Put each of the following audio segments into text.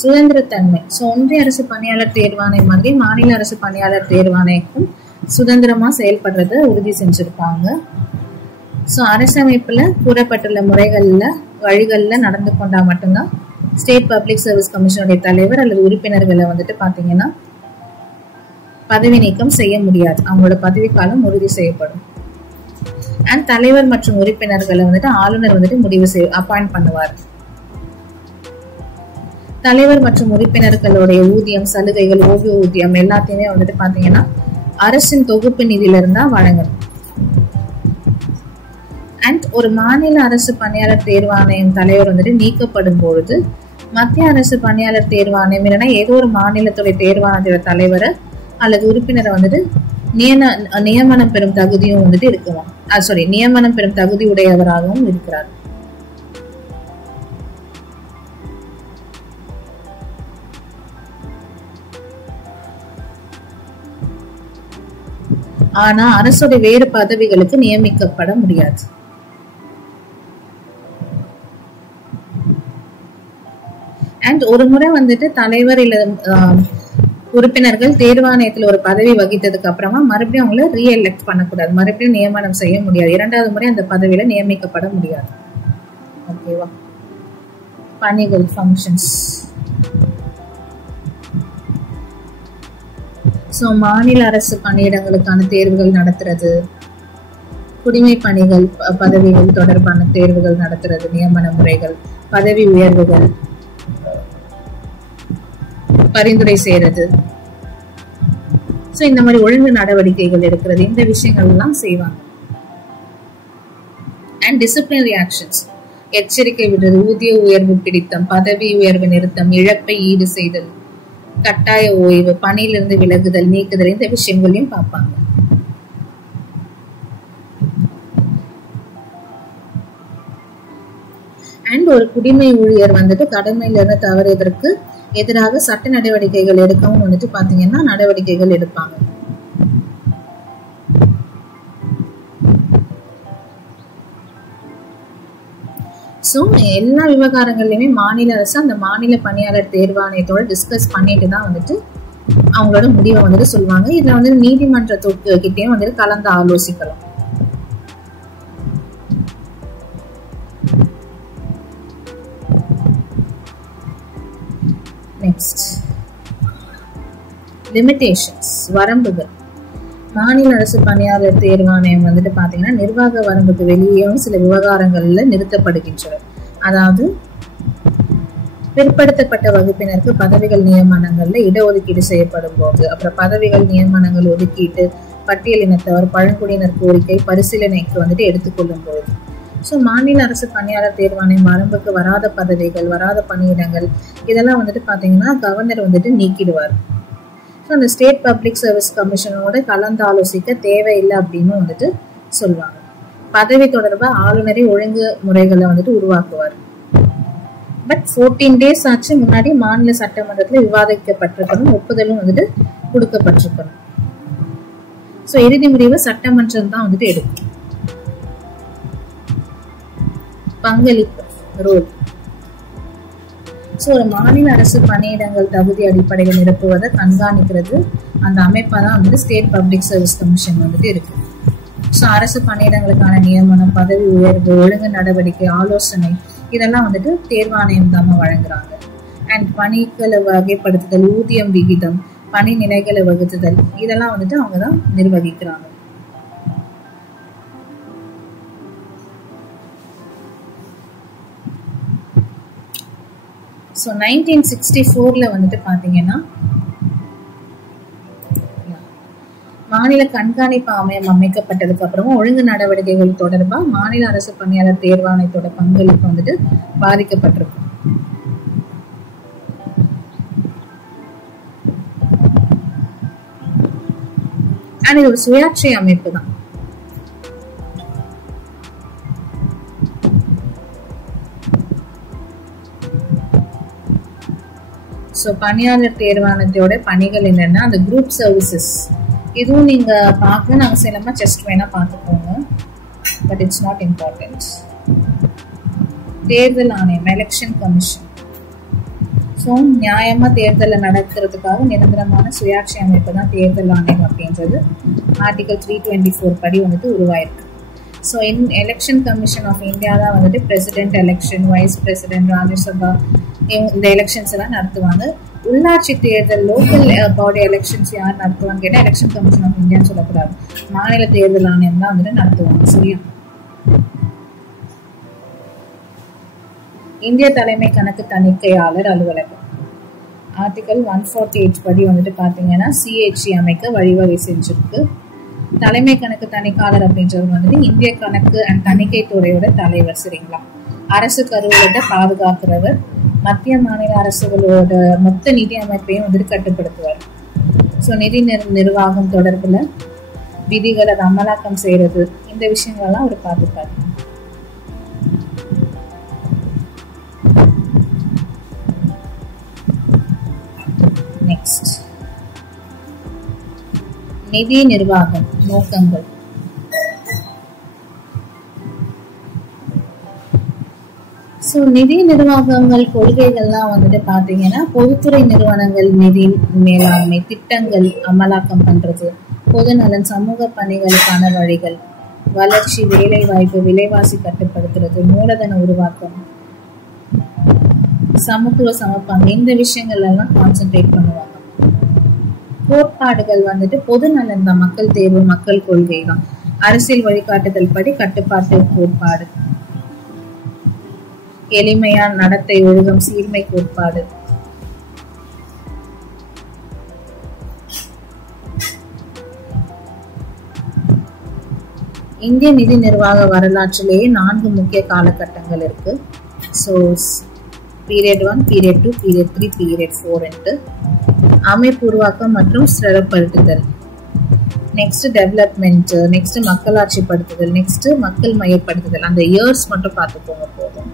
சுதந்திரத்தன்மை. ஒன்றிய அரசு பணியாளர் தேர்வாணையம் மாதிரி மாநில அரசு பணியாளர் தேர்வாணையக்கும் சுதந்திரமா செயல்படுறத உறுதி செஞ்சிருப்பாங்க. அரசமைப்புல கூறப்பட்டுள்ள முறைகள்ல வழிகள்ல நடந்து கொண்டா மட்டும்தான் ஸ்டேட் பப்ளிக் சர்வீஸ் கமிஷனுடைய தலைவர் அல்லது உறுப்பினர்களை வந்துட்டு பாத்தீங்கன்னா பதவி நீக்கம் செய்ய முடியாது. அவங்களோட பதவி காலம் உறுதி செய்யப்படும். அண்ட் தலைவர் மற்றும் உறுப்பினர்களை வந்துட்டு ஆளுநர் வந்துட்டு முடிவு அப்பாயிண்ட் பண்ணுவார். தலைவர் மற்றும் உறுப்பினர்களுடைய ஊதியம், சலுகைகள், ஓய்வூதியம் எல்லாத்தையுமே வந்துட்டு பாத்தீங்கன்னா அரசின் தொகுப்பு நிதியில இருந்தா வழங்கணும். அண்ட் ஒரு மாநில அரசு பணியாளர் தேர்வாணையம் தலைவர் வந்துட்டு நீக்கப்படும் பொழுது மத்திய அரசு பணியாளர் தேர்வாணையம் இல்லைன்னா ஏதோ ஒரு மாநிலத்துடைய தேர்வாணையத்தோட தலைவரை அல்லது உறுப்பினரை வந்துட்டு நியமனம் பெறும் தகுதியும் வந்துட்டு இருக்குமா நியமனம் பெறும் தகுதி உடையவராகவும் இருக்கிறார். ஆனா அரசுடைய வேறு பதவிகளுக்கு நியமிக்கப்பட முடியாது. அண்ட் ஒரு முறை வந்துட்டு தலைவர் இல்ல உறுப்பினர்கள் தேர்வாணையத்துல ஒரு பதவி வகித்ததுக்கு அப்புறமா மறுபடியும் அவங்கள ரீஎலெக்ட் பண்ணக்கூடாது, மறுபடியும் நியமனம் செய்ய முடியாது. இரண்டாவது முறை அந்த பதவியில நியமிக்கப்பட முடியாது. ஓகேவா? பணிகள், ஃபங்க்ஷன்ஸ். மாநில அரசு பணியிடங்களுக்கான தேர்வுகள் நடத்துறது, குடிமை பணிகள் பதவிகள் தொடர்பான தேர்வுகள் நடத்துறது, நியமன முறைகள், பதவி உயர்வுகள், பரிந்துரை செய்யறது, இந்த மாதிரி ஒழுங்கு நடவடிக்கைகள் எடுக்கிறது, இந்த விஷயங்கள் எல்லாம் செய்வாங்க. அண்ட் டிசிப்ளினரி ஆக்ஷன்ஸ், எச்சரிக்கை விடுறது, ஊதிய உயர்வு பிடித்தம், பதவி உயர்வு நிறுத்தம், இழப்பை ஈடு செய்தல், கட்டாய ஓய்வு, பணியிலிருந்து விலகுதல், நீக்குதல், இந்த விஷயங்களையும் பார்ப்பாங்க. அண்ட் ஒரு குடிமை ஊழியர் வந்துட்டு கடமையில இருந்து தவறுவதற்கு எதிராக சட்ட நடவடிக்கைகள் எடுக்கவும் வந்துட்டு பாத்தீங்கன்னா நடவடிக்கைகள் எடுப்பாங்க. எல்லா விவகாரங்கள்லயுமே மாநில அரசு அந்த மாநில பணியாளர் தேர்வாணையத்தோட டிஸ்கஸ் பண்ணிட்டு தான் வந்துட்டு அவங்களோட முடிவை வந்துட்டு சொல்லுவாங்க. இதுல வந்து நீதிமன்றத்துக்கு கிட்டேயும் வந்துட்டு கலந்து ஆலோசிக்கலாம். நெக்ஸ்ட், லிமிடேஷன்ஸ், வரம்புகள். மாநில அரசு பணியாளர் தேர்வாணையம் வந்துட்டு பாத்தீங்கன்னா நிர்வாக வரம்புக்கு வெளியேயும் சில விவகாரங்கள்ல நிறுத்தப்படுகின்றன. அதாவது பிற்படுத்தப்பட்ட வகுப்பினருக்கு பதவிகள் நியமனங்கள்ல இடஒதுக்கீடு செய்யப்படும் போது, அப்புறம் பதவிகள் நியமனங்கள் ஒதுக்கீட்டு பட்டியலினத்தவர் பழங்குடியினர் கோரிக்கை பரிசீலனைக்கு வந்துட்டு எடுத்துக்கொள்ளும் போது, மாநில அரசு பணியாளர் தேர்வாணையம் வரம்புக்கு வராத பதவிகள், வராத பணியிடங்கள் இதெல்லாம் வந்துட்டு பாத்தீங்கன்னா கவர்னர் வந்துட்டு நீக்கிடுவார். அந்த ஸ்டேட் பப்ளிக் சர்வீஸ் கமிஷனோட கலந்து ஆலோசிக்க தேவையில்லை அப்படின்னு வந்துட்டு சொல்லுவாங்க. பதவி தொடர்பா ஆளுநரை ஒழுங்கு முறைகளை வந்துட்டு உருவாக்குவார். பட் 14 days ஆச்சு முன்னாடி மாநில சட்டமன்றத்துல விவாதிக்கப்பட்டிருக்கணும், ஒப்புதலும் வந்துட்டு கொடுக்கப்பட்டிருக்கணும். இறுதி முடிவு சட்டமன்றம் தான் வந்துட்டு எடுக்கும். பங்களிப்பு, ரோல். ஒரு மாநில அரசு பணியிடங்கள் தகுதி அடிப்படையில் நிரப்புவதை கண்காணிக்கிறது அந்த அமைப்பா தான் வந்துட்டு ஸ்டேட் பப்ளிக் சர்வீஸ் கமிஷன் வந்துட்டு இருக்கு. அரசு பணியிடங்களுக்கான நியமனம், பதவி உயர்வு, ஒழுங்கு நடவடிக்கை, ஆலோசனை இதெல்லாம் வந்துட்டு தேர்வாணையம் தான் வழங்குறாங்க. அண்ட் பணிகளை வகைப்படுத்துதல், ஊதியம் விகிதம், பணி நிலைகளை வகுத்துதல் இதெல்லாம் வந்துட்டு அவங்கதான் நிர்வகிக்கிறாங்க. ஸோ 1964 வந்துட்டு பாத்தீங்கன்னா மாநில கண்காணிப்பு ஆணையம் அமைக்கப்பட்டதுக்கு அப்புறமா ஒழுங்கு நடவடிக்கைகள் தொடர்பா மாநில அரசு பணியாளர் தேர்வாணையத்தோட பங்களிப்பு வந்துட்டு பாதிக்கப்பட்டிருக்கு. அண்ட் இது ஒரு சுயாட்சி அமைப்பு தான். பணியாளர் தேர்வாணையத்தோட பணிகள் என்னன்னா, அந்த குரூப் சர்வீசஸ் இதுவும் நீங்க பார்க்கணும்னு அவசியம் இல்லாம ஜஸ்ட் வேணா பார்த்துக்கோங்க. But it's not important. தேர்தல் ஆணையம், எலெக்ஷன் கமிஷன். ஸோ நியாயமா தேர்தலை நடக்கிறதுக்காக நிரந்தரமான சுயாட்சி அமைப்பு தான் தேர்தல் ஆணையம் அப்படின்றது ஆர்டிகல் 324 படி வந்துட்டு உருவாயிருக்கு. So election commission of India தான் வந்துட்டு president election, vice president, Rajya Sabha இந்த எலெக்ஷன்ஸ் எல்லாம் நடத்துவாங்க. உள்ளாட்சி தேர்தல், லோக்கல் பாடி எலெக்ஷன்ஸ் யார் நடத்துவான்னு கேட்டால் எலெக்ஷன் கமிஷன் ஆஃப் இந்தியான்னு சொல்லக்கூடாது, மாநில தேர்தல் ஆணையம் தான் வந்துட்டு நடத்துவாங்க. சரியா? இந்திய தலைமை கணக்கு தணிக்கையாளர் அலுவலகம் ஆர்டிகல் 148 படி வந்துட்டு பாத்தீங்கன்னா CHE அமைக்க வழிவகை செஞ்சிருக்கு. தலைமை கணக்கு தணிக்கையாளர் அப்படின்றவர் வந்துட்டு இந்திய கணக்கு அண்ட் தணிக்கை துறையோட தலைவர். சரிங்களா? அரசு கருவூலத்தை பாதுகாக்கிறவர், மத்திய மாநில அரசுகளோட மொத்த நிதி அமைப்பையும் வந்துட்டு கட்டுப்படுத்துவார். ஸோ நிதி நிர்வாகம் தொடர்புல விதிகள் அதை அமலாக்கம் செய்யறது, இந்த விஷயங்கள்லாம் அவர் பார்த்துப்பாரு. நெக்ஸ்ட், நிதி நிர்வாகம் நோக்கங்கள். ஸோ நிதி நிர்வாகங்கள் கொள்கைகள்லாம் வந்துட்டு பாத்தீங்கன்னா பொதுத்துறை நிறுவனங்கள் நிதி மேலாண்மை திட்டங்கள் அமலாக்கம் பண்றது, பொதுநலன், சமூக பணிகளுக்கான வழிகள், வளர்ச்சி, வேலை வாய்ப்பு, விலைவாசி கட்டுப்படுத்துறது, மூலதன உருவாக்கம், சமத்துவ சமப்பங்கு, இந்த விஷயங்கள் எல்லாம் கான்சென்ட்ரேட் பண்ணுவாங்க. கோட்பாடுகள் வந்துட்டு பொதுநலன் தான், மக்கள் தேர்வு, மக்கள் கொள்கை தான், அரசியல் வழிகாட்டுதல் படி கட்டுப்பாட்டு கோட்பாடு, எளிமையான நடத்தை ஒழுக்கம், சீர்மை கோட்பாடு. இந்திய நிதி நிர்வாக வரலாற்றிலேயே 4 முக்கிய காலகட்டங்கள் இருக்கு. So period 1, period 2, period 3, period 4 அமைப்பு உருவாக்கம் மற்றும் ஸ்திரப்படுத்துதல். நெக்ஸ்ட் டெவலப்மெண்ட், நெக்ஸ்ட் மக்களாட்சி படுத்துதல், நெக்ஸ்ட் மக்கள் மையப்படுத்துதல். அந்த இயர்ஸ் மட்டும் பார்த்துக்கோங்க போதும்.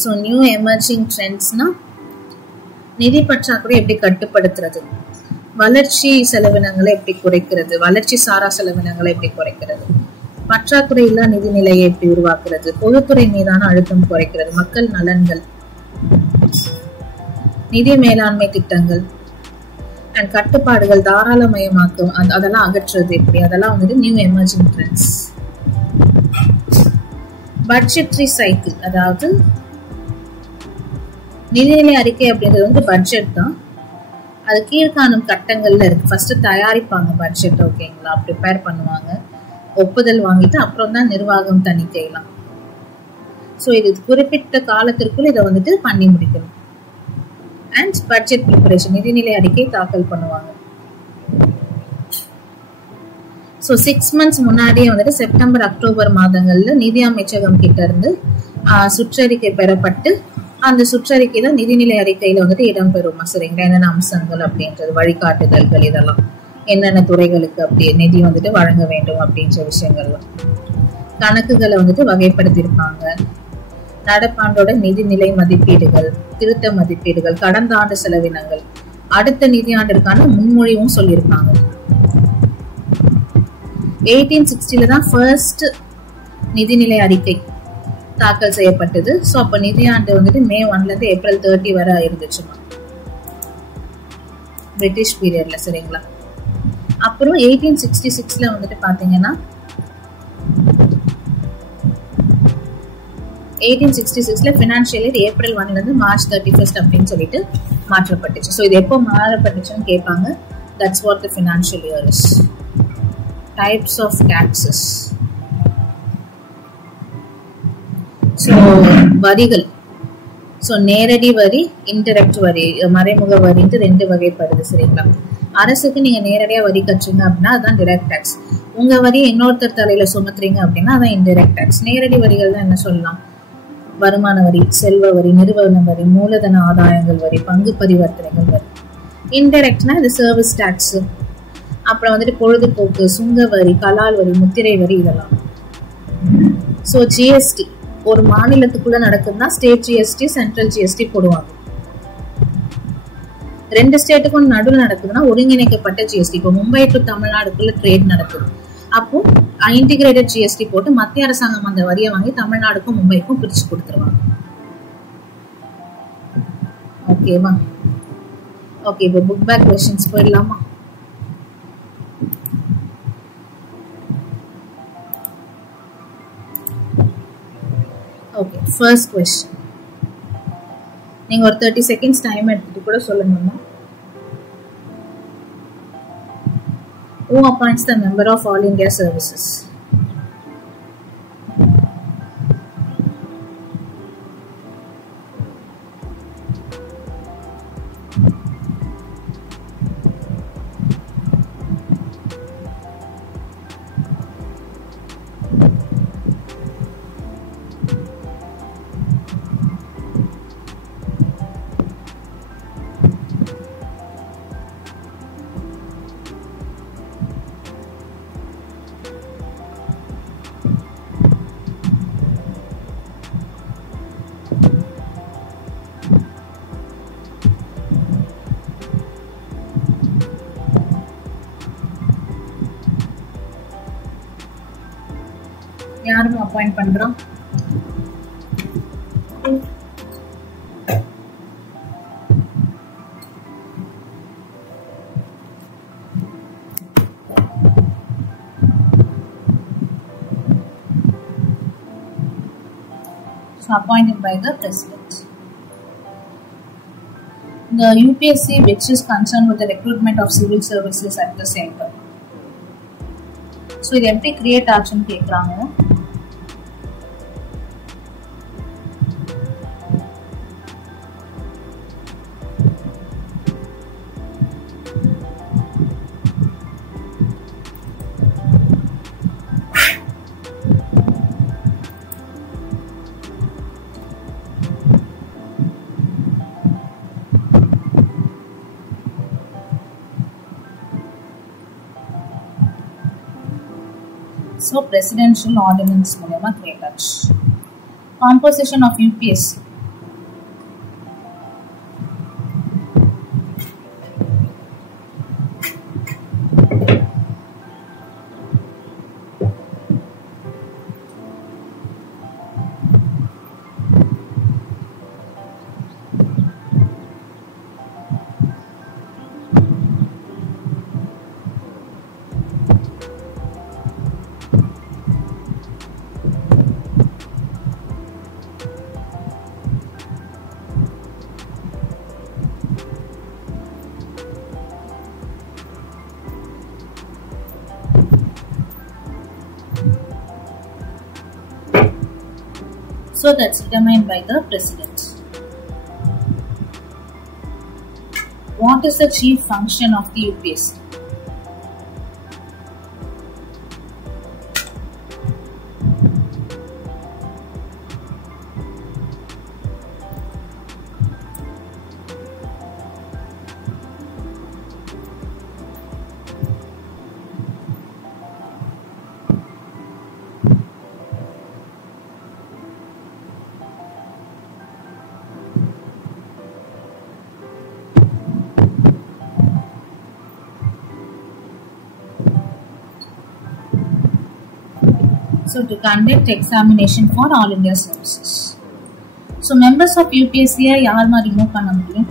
ஸோ நியூ எமர்ஜிங் ட்ரெண்ட்ஸ்னா நிதி பற்றாக்குறை எப்படி கட்டுப்படுத்துறது, வளர்ச்சி செலவினங்களை எப்படி குறைக்கிறது, வளர்ச்சி சாரா செலவினங்களை எப்படி குறைக்கிறது, பற்றாக்குறை இல்லா நிதி நிலையை எப்படி உருவாக்குறது, பொதுத்துறை மீதான அழுத்தம் குறைக்கிறது, மக்கள் நலன்கள், நிதி மேலாண்மை திட்டங்கள் அண்ட் கட்டுப்பாடுகள், தாராளமயமாக்கம், அதெல்லாம் அகற்றுறது எப்படி, அதெல்லாம் வந்துட்டு new emerging trends. Budgetary cycle, அதாவது நிதிநிலை அறிக்கை அப்படின்றது வந்து பட்ஜெட் தான். அது கீழ்காணும் கட்டங்கள்ல இருக்கு. ஃபர்ஸ்ட் தயாரிப்பாங்க பட்ஜெட், ஓகேங்களா, ப்ரிப்பேர் பண்ணுவாங்க, ஒப்புதல் வாங்கிட்டு அப்புறம் தான் நிர்வாகம் தணிக்கைலாம். ஸோ இது குறிப்பிட்ட காலத்திற்குள் இதை வந்துட்டு பண்ணி முடிக்கணும். அண்ட் பட்ஜெட் ப்ரிப்பரேஷன், நிதிநிலை அறிக்கை தாக்கல் பண்ணுவாங்க. ஸோ 6 months முன்னாடியே வந்துட்டு செப்டம்பர், அக்டோபர் மாதங்கள்ல நிதி அமைச்சகம் கிட்ட இருந்து சுற்றறிக்கை பெறப்பட்டு அந்த சுற்றறிக்கை தான் நிதிநிலை அறிக்கையில வந்துட்டு இடம்பெறுமா. சரிங்களா? என்னென்ன அம்சங்கள் அப்படின்றது, வழிகாட்டுதல்கள், இதெல்லாம் என்னென்ன துறைகளுக்கு அப்படி நிதி வந்துட்டு வழங்க வேண்டும் அப்படின்ற விஷயங்கள்லாம். கணக்குகளை வந்துட்டு வகைப்படுத்தியிருப்பாங்க. நடப்பாண்டோட நிதிநிலை மதிப்பீடுகள், திருத்த மதிப்பீடுகள், கடந்த ஆண்டு செலவினங்கள், அடுத்த நிதியாண்டிற்கான முன்மொழிவும் சொல்லியிருப்பாங்க. 1860 தான் ஃபர்ஸ்ட் நிதிநிலை அறிக்கை தாக்கல் செய்யப்பட்டது. ஸோ அப்போ நிதியாண்டு வந்துட்டு May 1 இருந்து April 30 வரை இருந்துச்சுமா, பிரிட்டிஷ் பீரியட்ல. சரிங்களா? அப்புறம் 1866 வந்துட்டு பாத்தீங்கன்னா 1866 ஃபினான்ஷியல் இயர் April 1 இருந்து March 31 அப்படின்னு சொல்லிட்டு மாற்றப்பட்டுச்சு. ஸோ இது எப்போ மாறப்பட்டுச்சுன்னு கேட்பாங்க. That's what the financial year is. Types of taxes. So வரிகள், ஸோ நேரடி வரி, இன்டைரக்ட் வரி, மறைமுக வரின்ட்டு 2 வகைப்படுது. சரிங்களா? அரசுக்கு நீங்க நேரடியா வரி கட்டுறீங்க அப்படின்னா அதுதான் டைரக்ட் டாக்ஸ். உங்க வரி இன்னொருத்தர் தலையில சுமத்துறீங்க அப்படின்னா அதான் இன்டைரக்ட் டாக்ஸ். நேரடி வரிகள் தான் என்ன சொல்லலாம், வருமான வரி, செல்வ வரி, நிறுவன வரி, மூலதன ஆதாயங்கள் வரி, பங்கு பரிவர்த்தனைகள் வரி. இன்டைரக்ட்னா இது சர்வீஸ் டாக்ஸ், அப்புறம் வந்துட்டு பொழுதுபோக்கு, சுங்க வரி, கலால் வரி, முத்திரை வரி, இதெல்லாம். ஸோ ஜிஎஸ்டி ஒரு மாநிலத்துக்குள்ள நடக்குதுன்னா ஸ்டேட் ஜிஎஸ்டி, சென்ட்ரல் ஜிஎஸ்டி போடுவாங்க. 2 ஸ்டேட்டுக்கும் நடுவில் நடக்குதுன்னா ஒருங்கிணைக்கப்பட்ட ஜிஎஸ்டி. இப்போ மும்பை டு தமிழ்நாடுக்குள்ள ட்ரேட் நடக்குது, அப்போ இன்டிகிரேட்டட் ஜிஎஸ்டி போட்டு மத்திய அரசாங்கம் அந்த வரியை வாங்கி தமிழ்நாடுக்கும் மும்பைக்கும் பிரிச்சு கொடுத்துருவாங்க. ஓகேவா? ஓகே, இப்போ புக் பேக் கொஸ்டின்ஸ் போயிடலாமா? Okay, first question. நீங்க ஒரு 30 seconds டைம் எடுத்துட்டு கூட சொல்லுங்கம்மா. Who appoints the member of All India Services? யாரும் அப்பாயிண்ட் பண்றோம்? So appointed by the president. The UPSC, which is concerned with the recruitment of civil services at the center. So இது எப்படி create ஆச்சுன்னு கேட்குறாங்க. So presidential ordinance மூலமா create ஆச்சு. Composition of UPSC. So that's determined by the president. What is the chief function of the UPSC? So to conduct examination for all India services. So members of UPSC யார்மா remove பண்ண முடியும்,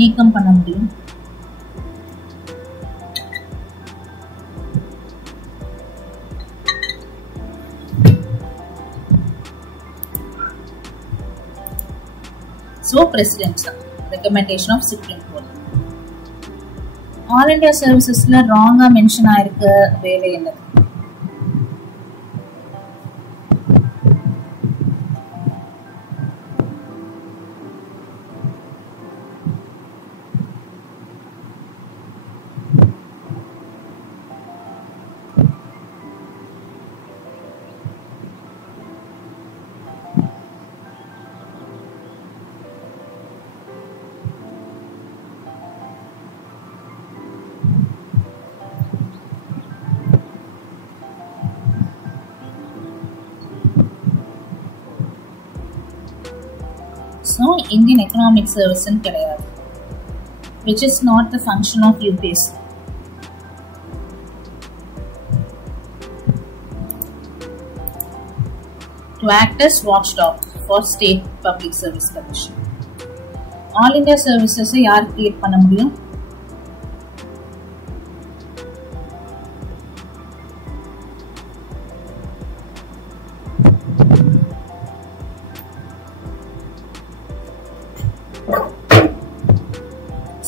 நீக்கம் பண்ண முடியும்? So president recommendation of Supreme Court. All India servicesல wrong-ஆ mention ஆயிருக்க வேலை என்னது? ஸோ இந்தியன் எக்கனாமிக் சர்வீஸ்ன்னு கிடையாது, which is not the function of UPSC. To act as watchdog for State Public Service Commission. All India services யார் create பண்ண முடியும்?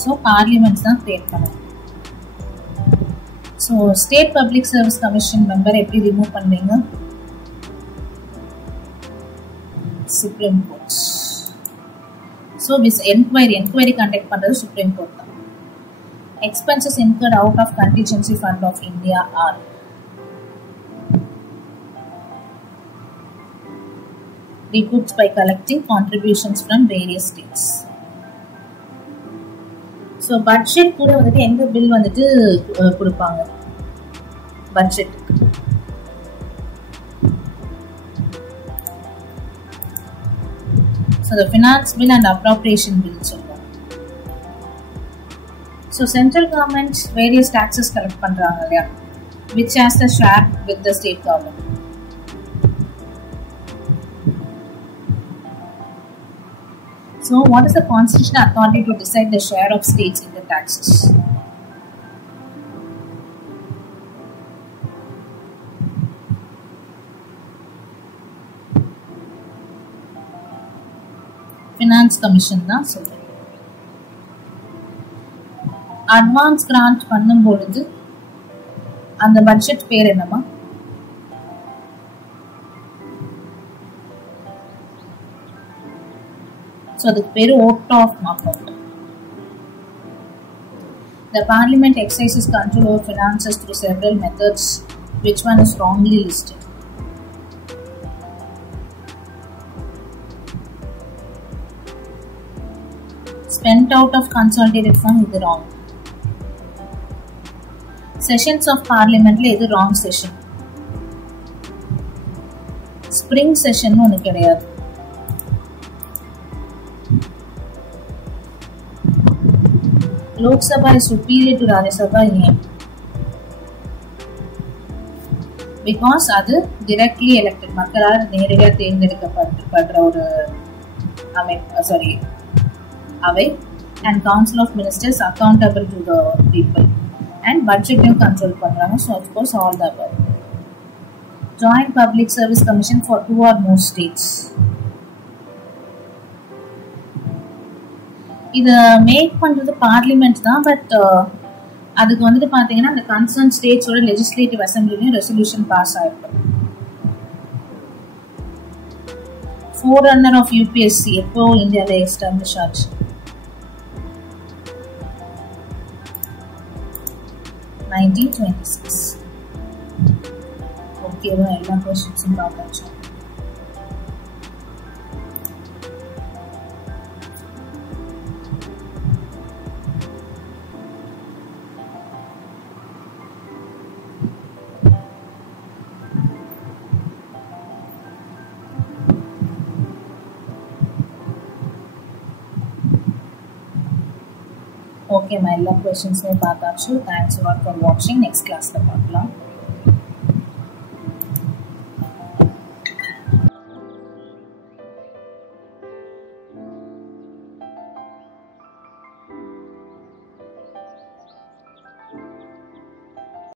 So parliaments தான் கிரியேட் பண்ணணும். So state public service commission member எப்படி remove பண்ணுவீங்க? Supreme court. So enquiry conduct பண்ணுறது supreme court தான். Expenses incurred out of contingency fund of India are recouped by collecting contributions from various states. So budget கூட வந்துட்டு எந்த bill வந்துட்டு கொடுப்பாங்க? Budget so the finance bill and appropriation bill சொல்லுவாங்க. So central government various taxes collect பண்றாங்க இல்லையா, which has the share with the state government. So, what is the constitutional authority to decide the share of states in the taxes? Finance Commission தான் சொல்றேன். Advance grand பண்ணும் பொழுது அந்த budget பேர் என்னமா? So அதுக்கு பேர் vote of markup. The parliament exercises control over finances through several methods. Which one is wrongly listed? Spent out of consolidated fund is wrong. Sessions of parliament is wrong session. Spring session ஒன்று கிடையாது. Lok Sabha is superior to Rajya Sabha ஏன்? Because அது directly elected, மக்களால் நேரடியாக தேர்ந்தெடுக்கப்படுற ஒரு அவை and council of ministers accountable to the people and budget control பண்றாங்க. So of course all the above. Joint Public Service Commission for 2 or more states. இதை make பண்றது parliament தான், பட் அதுக்கு வந்துட்டு பாத்தீங்கன்னா அந்த கன்சர்ன் ஸ்டேட்ஸோட லெஜிஸ்லேட்டிவ் அசம்பிளிலையும் ரெசல்யூஷன் பாஸ் ஆயிருக்கும். ஃபோர்ரன்னர் of UPSC எப்போ இந்தியாவில் எஸ்டாப்ளிஷ் ஆச்சு? 1926. ஓகேவா? எல்லா கொஸ்டின்ஸும் பார்த்தாச்சு. Okay, my love questions பார்த்தாச்சு. Thanks a lot for watching. Next class பார்க்கலாம்.